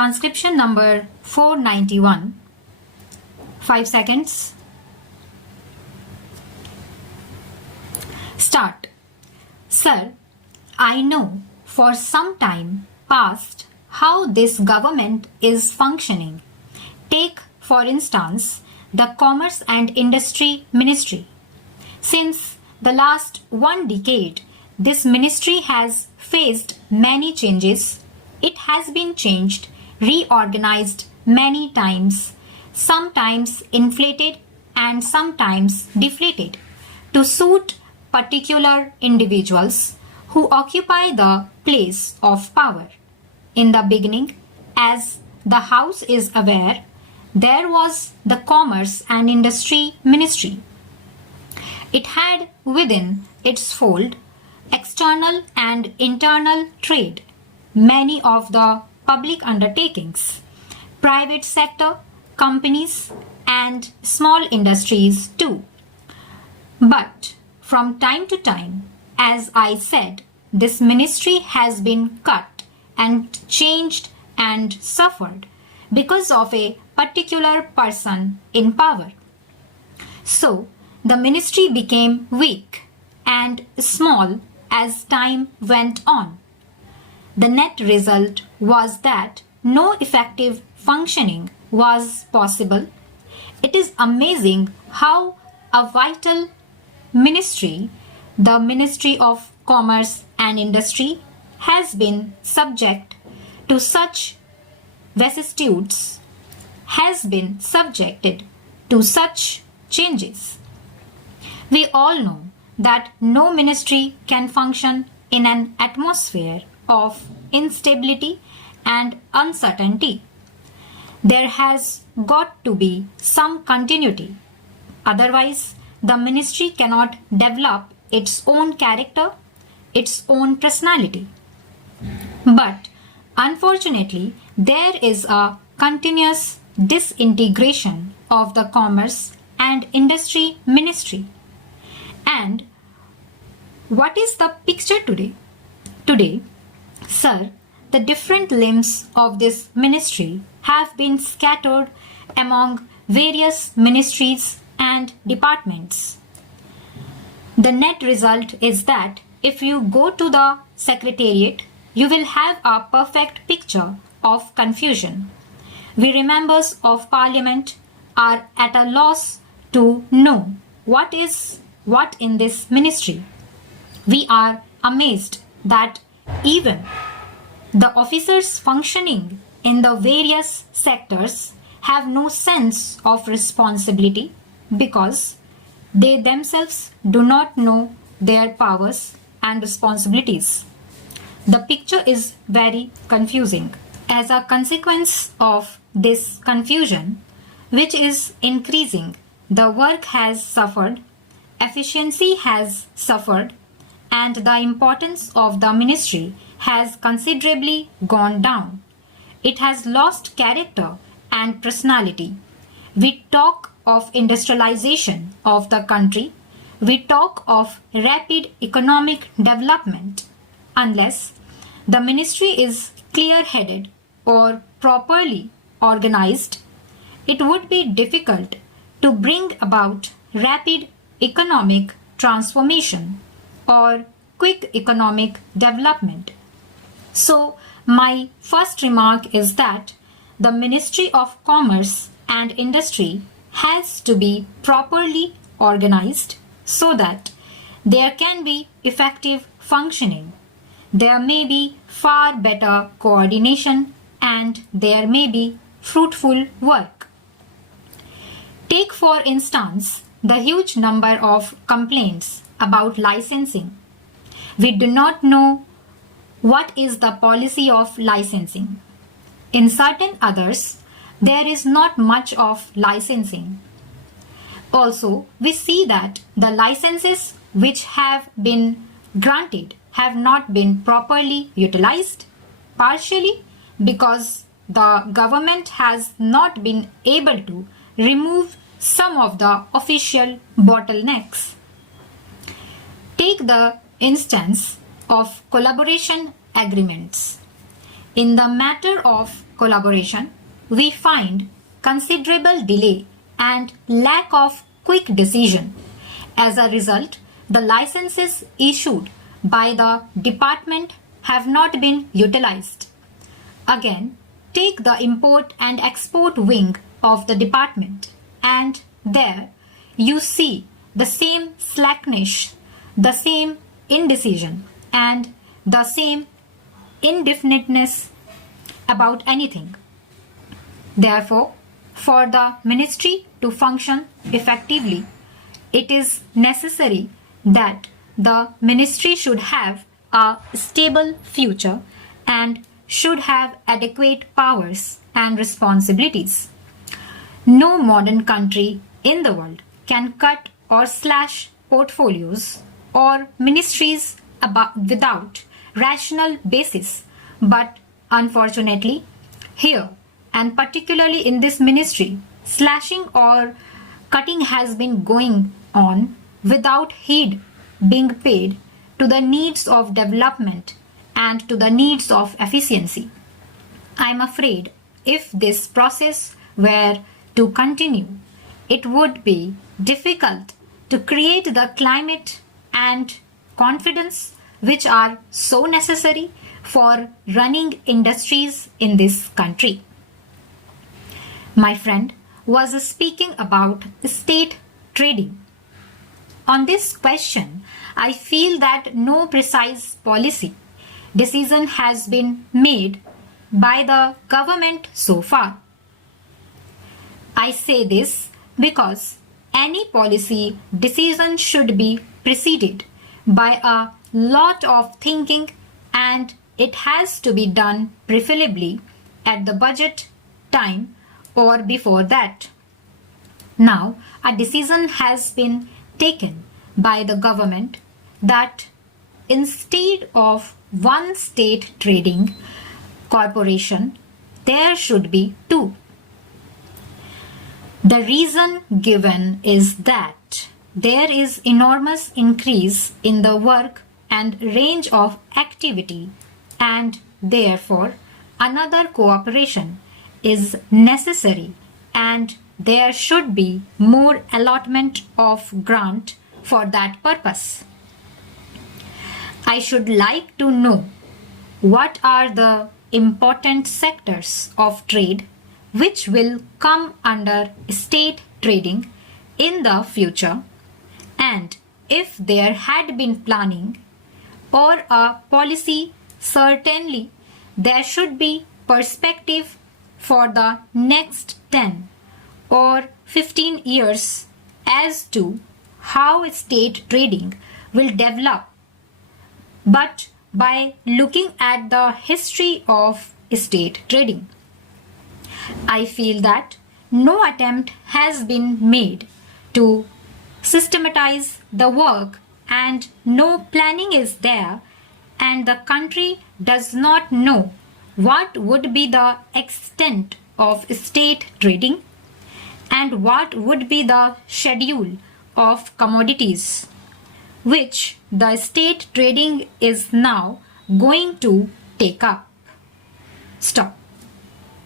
Transcription number 491. 5 seconds. Start. Sir, I know for some time past how this government is functioning. Take, for instance, the Commerce and Industry Ministry. Since the last 1 decade, this ministry has faced many changes. It has been changed, reorganized many times, sometimes inflated and sometimes deflated, to suit particular individuals who occupy the place of power. In the beginning, as the House is aware, there was the Commerce and Industry Ministry. It had within its fold external and internal trade, many of the public undertakings, private sector, companies, and small industries too. But from time to time, as I said, this ministry has been cut and changed and suffered because of a particular person in power. So, the ministry became weak and small as time went on. The net result was that no effective functioning was possible. It is amazing how a vital ministry, the Ministry of Commerce and Industry, has been subject to such vicissitudes, has been subjected to such changes. We all know that no ministry can function in an atmosphere of instability and uncertainty. There has got to be some continuity. Otherwise, the ministry cannot develop its own character, its own personality. But unfortunately, there is a continuous disintegration of the Commerce and Industry Ministry. And what is the picture today? Today, sir, the different limbs of this ministry have been scattered among various ministries and departments. The net result is that if you go to the secretariat, you will have a perfect picture of confusion. We members of Parliament are at a loss to know what is what in this ministry. We are amazed that even the officers functioning in the various sectors have no sense of responsibility because they themselves do not know their powers and responsibilities. The picture is very confusing. As a consequence of this confusion, which is increasing, the work has suffered, efficiency has suffered, and the importance of the ministry has considerably gone down. It has lost character and personality. We talk of industrialization of the country. We talk of rapid economic development. Unless the ministry is clear-headed or properly organized, it would be difficult to bring about rapid economic transformation or quick economic development. So, my first remark is that the Ministry of Commerce and Industry has to be properly organized so that there can be effective functioning. There may be far better coordination and there may be fruitful work. Take for instance the huge number of complaints about licensing. We do not know what is the policy of licensing. In certain others, there is not much of licensing. Also, we see that the licenses which have been granted have not been properly utilized, partially because the government has not been able to remove some of the official bottlenecks. Take the instance of collaboration agreements. In the matter of collaboration, we find considerable delay and lack of quick decision. As a result, the licenses issued by the department have not been utilized. Again, take the import and export wing of the department, and there you see the same slackness, the same indecision, and the same indefiniteness about anything. Therefore, for the ministry to function effectively, it is necessary that the ministry should have a stable future and should have adequate powers and responsibilities. No modern country in the world can cut or slash portfolios or ministries without rational basis, but unfortunately, here and particularly in this ministry, slashing or cutting has been going on without heed being paid to the needs of development and to the needs of efficiency. I am afraid if this process were to continue, it would be difficult to create the climate and confidence which are so necessary for running industries in this country. My friend was speaking about state trading. On this question, I feel that no precise policy decision has been made by the government so far. I say this because any policy decision should be preceded by a lot of thinking, and it has to be done preferably at the budget time or before that. Now, a decision has been taken by the government that instead of one state trading corporation, there should be two. The reason given is that there is enormous increase in the work and range of activity, and therefore another cooperation is necessary, and there should be more allotment of grant for that purpose. I should like to know what are the important sectors of trade which will come under state trading in the future, and if there had been planning or a policy, certainly there should be perspective for the next 10 or 15 years as to how state trading will develop. But by looking at the history of state trading, I feel that no attempt has been made to systematize the work, and no planning is there, and the country does not know what would be the extent of state trading and what would be the schedule of commodities which the state trading is now going to take up. Stop.